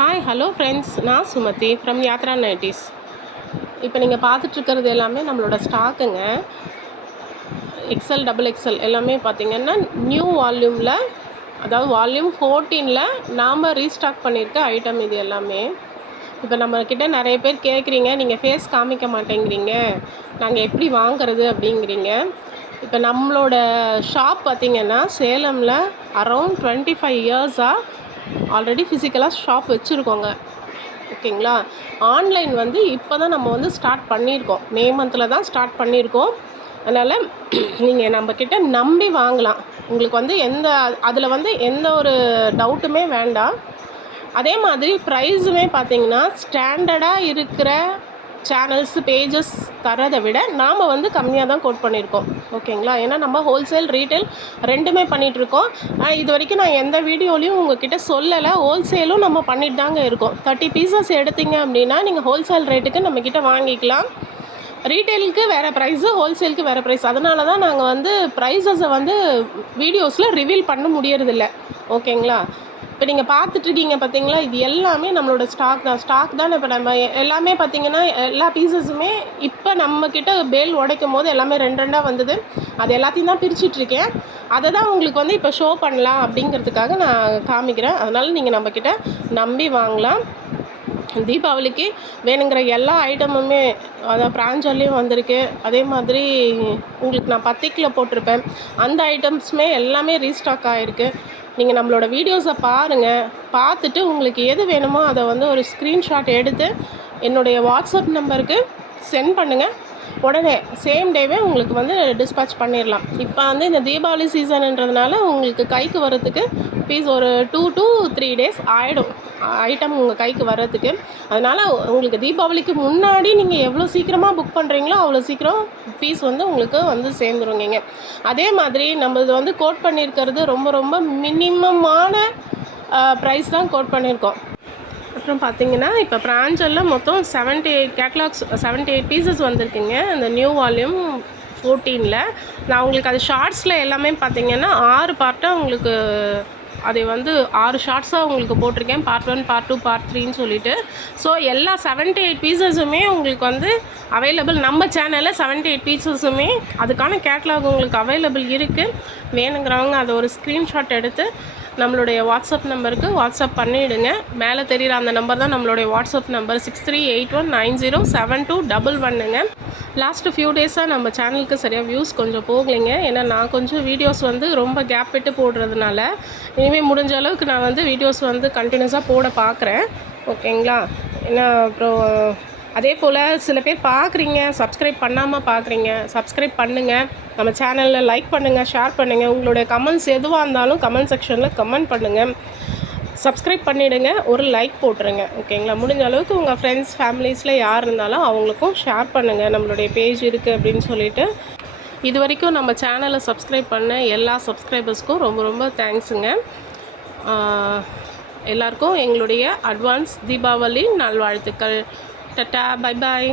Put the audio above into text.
Hi hello friends, நான் Sumathi from Yatra nighties. இப்போ நீங்கள் பார்த்துட்ருக்கிறது எல்லாமே நம்மளோட ஸ்டாக்குங்க. எக்ஸல், டபுள் எக்ஸல் எல்லாமே பார்த்திங்கன்னா நியூ வால்யூமில், அதாவது வால்யூம் 14ல் நாம் ரீஸ்டாக் பண்ணியிருக்க ஐட்டம் இது எல்லாமே. இப்போ நம்மக்கிட்ட நிறைய பேர் கேட்குறீங்க, நீங்கள் ஃபேஸ் காமிக்க மாட்டேங்கிறீங்க, நாங்கள் எப்படி வாங்கிறது அப்படிங்கிறீங்க. இப்போ நம்மளோட ஷாப் பார்த்திங்கன்னா சேலமில் அரௌண்ட் 25 இயர்ஸாக ஆல்ரெடி ஃபிசிக்கலாக ஷாப் வச்சுருக்கோங்க. ஓகேங்களா. ஆன்லைன் இப்போ தான் நம்ம ஸ்டார்ட் பண்ணியிருக்கோம். மே மந்தில் தான் ஸ்டார்ட் பண்ணியிருக்கோம். அதனால் நீங்கள் நம்மக்கிட்ட நம்பி வாங்கலாம். உங்களுக்கு அதில் எந்த ஒரு டவுட்டுமே வேண்டாம். அதே மாதிரி ப்ரைஸுமே பார்த்திங்கன்னா ஸ்டாண்டர்டாக இருக்கிற சேனல்ஸ், பேஜஸ் தரதை விட நாம் கம்மியாக தான் கோட் பண்ணியிருக்கோம். ஓகேங்களா. ஏன்னா நம்ம ஹோல்சேல், ரீட்டைல் ரெண்டுமே பண்ணிகிட்ருக்கோம். இது வரைக்கும் நான் எந்த வீடியோலையும் உங்கள்கிட்ட சொல்லலை. ஹோல்சேலும் நம்ம பண்ணிட்டு தாங்க இருக்கோம். 30 பீசஸ் எடுத்தீங்க அப்படின்னா நீங்கள் ஹோல்சேல் ரேட்டுக்கு நம்மக்கிட்ட வாங்கிக்கலாம். ரீட்டைலுக்கு வேறு ப்ரைஸு, ஹோல்சேலுக்கு வேறு ப்ரைஸ். அதனால தான் நாங்கள் ப்ரைஸஸை வீடியோஸில் ரிவீல் பண்ண முடியறதில்ல. ஓகேங்களா. இப்போ நீங்கள் பார்த்துட்ருக்கீங்க பார்த்தீங்களா, இது எல்லாமே நம்மளோட ஸ்டாக் தான். இப்போ நம்ம எல்லாமே பார்த்திங்கன்னா எல்லா பீசஸுமே இப்போ நம்மக்கிட்ட பேல் உடைக்கும் போது எல்லாமே 2 வந்தது. அது எல்லாத்தையும் தான் பிரிச்சிட்ருக்கேன். அதை தான் உங்களுக்கு இப்போ ஷோ பண்ணலாம் அப்படிங்கிறதுக்காக நான் காமிக்கிறேன். அதனால் நீங்கள் நம்மக்கிட்ட நம்பி வாங்கலாம். தீபாவளிக்கு வேணுங்கிற எல்லா ஐட்டமுமே, அதாவது பிராஞ்சர்லேயும் வந்திருக்கு. அதே மாதிரி உங்களுக்கு நான் பத்திக்கில் போட்டிருப்பேன். அந்த ஐட்டம்ஸுமே எல்லாமே ரீஸ்டாக் ஆகிருக்கு. நீங்கள் நம்மளோட வீடியோஸை பாருங்கள். பார்த்துட்டு உங்களுக்கு எது வேணுமோ அதை ஒரு ஸ்க்ரீன்ஷாட் எடுத்து என்னுடைய வாட்ஸ்அப் நம்பருக்கு சென்ட் பண்ணுங்கள். உடனே சேம் டேவே உங்களுக்கு டிஸ்பேட்ச் பண்ணிடலாம். இப்போ இந்த தீபாவளி சீசனுன்றதுனால உங்களுக்கு கைக்கு வர்றதுக்கு ஒரு 2 to 3 days ஆகிடும் ஐட்டம் உங்கள் கைக்கு வர்றதுக்கு. அதனால் உங்களுக்கு தீபாவளிக்கு முன்னாடி நீங்கள் எவ்வளோ சீக்கிரமாக புக் பண்ணுறீங்களோ அவ்வளோ சீக்கிரம் பீஸ் உங்களுக்கு சேர்ந்துருங்க. அதே மாதிரி நம்ம இது கோட் பண்ணியிருக்கிறது ரொம்ப ரொம்ப மினிமமான ப்ரைஸ் தான் கோட் பண்ணியிருக்கோம். அப்புறம் பார்த்திங்கன்னா இப்போ பிராஞ்சரில் மொத்தம் 78 கேட்லாக்ஸ், 78 பீசஸ் வந்திருக்குங்க இந்த நியூ வால்யூம் 14ல். நான் உங்களுக்கு அது ஷார்ட்ஸில் எல்லாமே பார்த்திங்கன்னா 6 பார்ட்டாக உங்களுக்கு அதை 6 ஷார்ட்ஸாக உங்களுக்கு போட்டிருக்கேன். பார்ட் 1, பார்ட் 2, பார்ட் 3ன்னு சொல்லிட்டு. ஸோ எல்லா 78 பீசஸுமே உங்களுக்கு அவைலபிள். நம்ம சேனலில் 78 பீசஸுமே அதுக்கான கேட்லாக் உங்களுக்கு அவைலபிள் இருக்குது. வேணுங்கிறவங்க அதை ஒரு ஸ்க்ரீன்ஷாட் எடுத்து நம்மளுடைய வாட்ஸ்அப் நம்பருக்கு வாட்ஸ்அப் பண்ணிவிடுங்க. மேலே தெரிகிற அந்த நம்பர் தான் நம்மளுடைய வாட்ஸ்அப் நம்பர். 6381907211ங்க. லாஸ்ட்டு ஃபியூ டேஸாக நம்ம சேனலுக்கு சரியாக வியூஸ் கொஞ்சம் போகலைங்க. ஏன்னா நான் கொஞ்சம் வீடியோஸ் ரொம்ப கேப் விட்டு போடுறதுனால இனிமேல் முடிஞ்ச அளவுக்கு நான் வீடியோஸ் கண்டினியூஸாக போட பார்க்குறேன். ஓகேங்களா. ஏன்னா அப்புறம் அதே போல் சில பேர் பார்க்குறீங்க, சப்ஸ்கிரைப் பண்ணாமல் பார்க்குறீங்க. சப்ஸ்கிரைப் பண்ணுங்கள். நம்ம சேனலில் லைக் பண்ணுங்கள், ஷேர் பண்ணுங்கள். உங்களுடைய கமெண்ட்ஸ் எதுவாக இருந்தாலும் கமெண்ட் செக்ஷனில் கமெண்ட் பண்ணுங்கள். சப்ஸ்கிரைப் பண்ணிவிடுங்க, ஒரு லைக் போட்டுருங்க. ஓகேங்களா. முடிஞ்ச அளவுக்கு உங்கள் ஃப்ரெண்ட்ஸ், ஃபேமிலிஸில் யார் இருந்தாலும் அவங்களுக்கும் ஷேர் பண்ணுங்கள். நம்மளுடைய பேஜ் இருக்குது அப்படின்னு சொல்லிட்டு. இது வரைக்கும் நம்ம சேனலை சப்ஸ்கிரைப் பண்ண எல்லா சப்ஸ்கிரைபர்ஸ்க்கும் ரொம்ப ரொம்ப தேங்க்ஸுங்க. எல்லாருக்கும் எங்களுடைய அட்வான்ஸ் தீபாவளி நல்வாழ்த்துக்கள். Tata, bye bye.